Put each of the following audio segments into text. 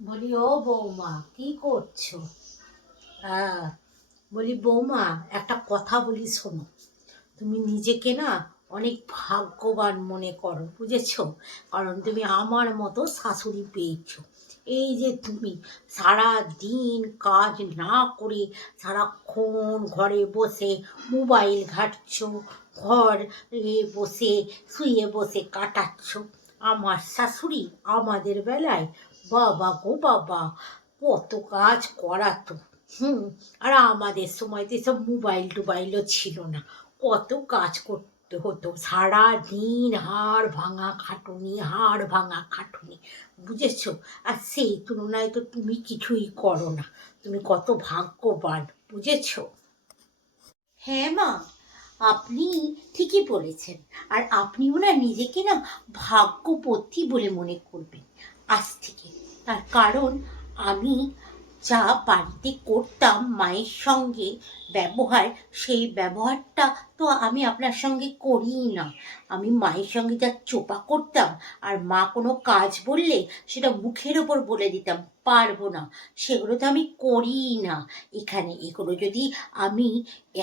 বলি ও বৌমা কি করছো? হ্যাঁ, বলি বৌমা একটা কথা বলি শোনো। তুমি নিজেকে না অনেক ভাগ্যবান মনে করো, বুঝেছো? কারণ তুমি আমার মতো শাশুড়ি পেয়েছো। এই যে তুমি সারা দিন কাজ না করে সারাক্ষণ ঘরে বসে মোবাইল ঘাঁটছো, ঘর বসে শুয়ে বসে কাটাচ্ছ। আমার শাশুড়ি আমাদের বেলায় বাবা গো বাবা কত কাজ করাতো। হুম। আর আমাদের সময় তো সব মোবাইল টোবাইলও ছিল না, কত কাজ করতে হতো, সারা দিন হাড় ভাঙা খাটুনি, বুঝেছো? আর সেই তুলনায় তো তুমি কিছুই করো না। তুমি কত ভাগ্যবান, বুঝেছো? হ্যাঁ মা, আপনি ঠিকই বলেছেন। আর আপনিও না নিজেকে না ভাগ্যবতী বলে মনে করবেন আজ থেকে। তার কারণ আমি যা বাড়িতে করতাম মায়ের সঙ্গে ব্যবহার, সেই ব্যবহারটা তো আমি আপনার সঙ্গে করিই না। আমি মায়ের সঙ্গে যা চোপা করতাম, আর মা কোনো কাজ বললে সেটা মুখের ওপর বলে দিতাম পারবো না, সেগুলো তো আমি করিই না এখানে। এগুলো যদি আমি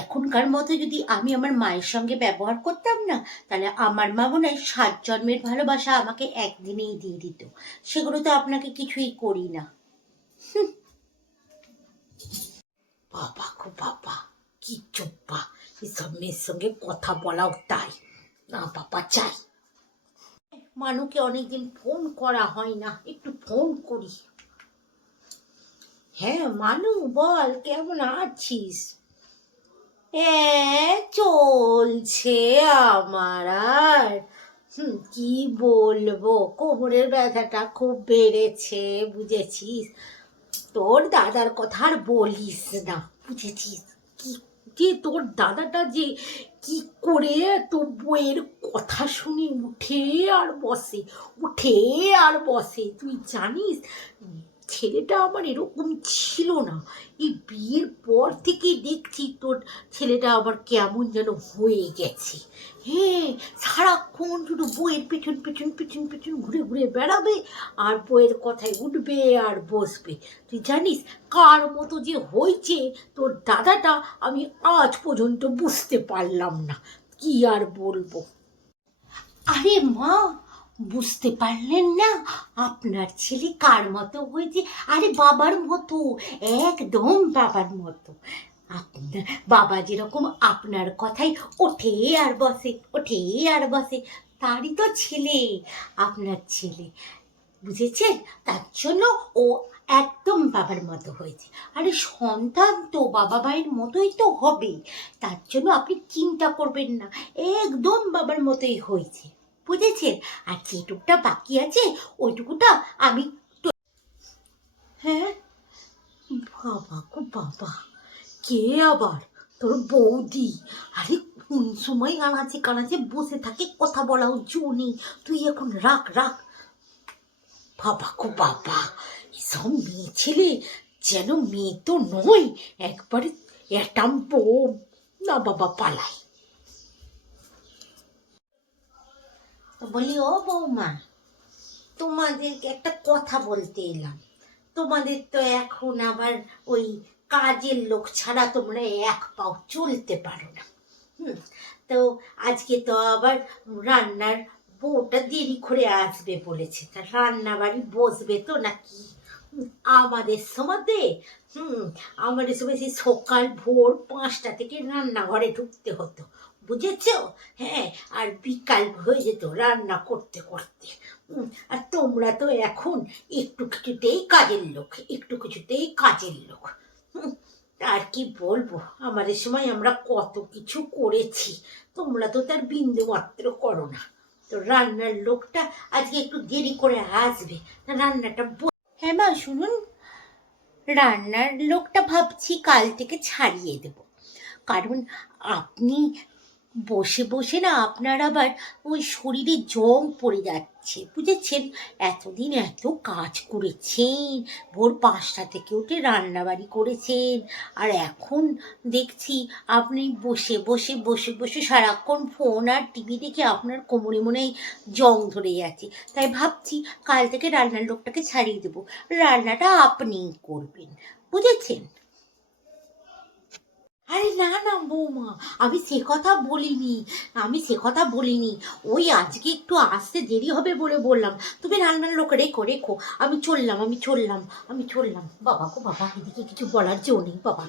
এখনকার মতো যদি আমি আমার মায়ের সঙ্গে ব্যবহার করতাম না, তাহলে আমার মা মনে হয় 7 জন্মের ভালোবাসা আমাকে একদিনেই দিয়ে দিত। সেগুলো তো আপনাকে কিছুই করি না। বাবা গো বাবা, কি চোপ্পা! এসব মেয়ের সঙ্গে কথা বলাও তাই না, বাবা চাই। মানুকে অনেকদিন ফোন করা হয় না, একটু ফোন করি। হ্যাঁ মানু, বল কেমন আছিস? চলছে আমার আর। কি বলবো, কোমরের ব্যথাটা খুব বেড়েছে, বুঝেছিস? তোর দাদার কথা আর বলিস না, বুঝেছিস? কি যে তোর দাদাটা যে কি করে তোর বইয়ের কথা শুনে উঠে আর বসে, তুই জানিস? ছেলেটা আমার এরকম ছিল না। এই বিয়ের পর থেকে দেখছি তোর ছেলেটা আবার কেমন যেন হয়ে গেছে। হ্যাঁ, সারাক্ষণ শুধু বইয়ের পেছন পেছন পেছন পেছন ঘুরে ঘুরে বেড়াবে, আর বইয়ের কথায় উঠবে আর বসবে। তুই জানিস কার মতো যে হয়েছে তোর দাদাটা, আমি আজ পর্যন্ত বুঝতে পারলাম না। কি আর বলবো। আরে মা, বুঝতে পারলেন না আপনার ছেলে কার মতো হয়েছে? আরে বাবার মতো, একদম বাবার মতো। আপনার বাবা যেরকম আপনার কথাই ওঠে আর বসে, ওঠে আর বসে, তারই তো ছেলে আপনার ছেলে, বুঝেছেন? তার জন্য ও একদম বাবার মতো হয়েছে। আরে সন্তান তো বাবা মায়ের মতোই তো হবে, তার জন্য আপনি চিন্তা করবেন না, একদম বাবার মতোই হয়েছে, বুঝেছেন? আর যেটুকুটা বাকি আছে ওইটুকুটা আমি। হ্যাঁ, বাবা গো বাবা, কে আবার? তোর বৌদি? আরে কোন সময় আনাচে কানাচে বসে থাকে, কথা বলাও জো নেই। তুই এখন রাখ রাখ। বাবা গো বাবা, এসব মেয়ে ছেলে যেন মেয়ে তো নয়, একবারে অ্যাটাম বোম। না বাবা পালাই। বলি ও বৌমা, তোমাদেরকে একটা কথা বলতে এলাম। তোমাদের তো এখন আবার ওই কাজের লোক ছাড়া তোমরা এক পাও চলতে পারো না। হুম। তো আজকে তো আবার রান্নার বউটা দেরি করে আসবে বলেছে, তা রান্না বাড়ি বসবে তো নাকি? আমাদের সময়তে হুম আমাদের সময় সেই সকাল ভোর 5টা থেকে রান্নাঘরে ঢুকতে হতো, বুঝেছ? হ্যাঁ, আর বিকাল হয়ে যেত রান্না করতে করতে। আর তোমরা তো এখন একটু কিছুতেই কাজের লোক, একটু কিছুতেই কাজের লোক। হুম, আর কি বলবো, আমাদের সময় আমরা কত কিছু করেছি, তোমরা তো তার বিন্দু মাত্র করো না। তো রান্নার লোকটা আজকে একটু দেরি করে আসবে, রান্নাটা। হ্যাঁ মা শুনুন, রান্নার লোকটা ভাবছি কাল থেকে ছাড়িয়ে দেব। কারণ আপনি বসে বসে না আপনার আবার ওই শরীরে জং পড়ে যাচ্ছে, বুঝেছেন? এতদিন এত কাজ করেছেন, ভোর 5টা থেকে উঠে রান্নাবাড়ি করেছেন, আর এখন দেখছি আপনি বসে বসে সারাক্ষণ ফোন আর টিভি দেখে আপনার কোমরে মনে হয় জং ধরে যাচ্ছে। তাই ভাবছি কাল থেকে রান্নার লোকটাকে ছাড়িয়ে দেবো, রান্নাটা আপনিই করবেন, বুঝেছেন? আরে না না বৌমা, আমি সে কথা বলিনি, আমি সে কথা বলিনি। ওই আজকে একটু আসতে দেরি হবে বলে বললাম। তুমি রান্নার লোক রেখো রেখো, আমি চললাম। বাবা গো বাবা, এদিকে কিছু বলার জো নেই বাবা।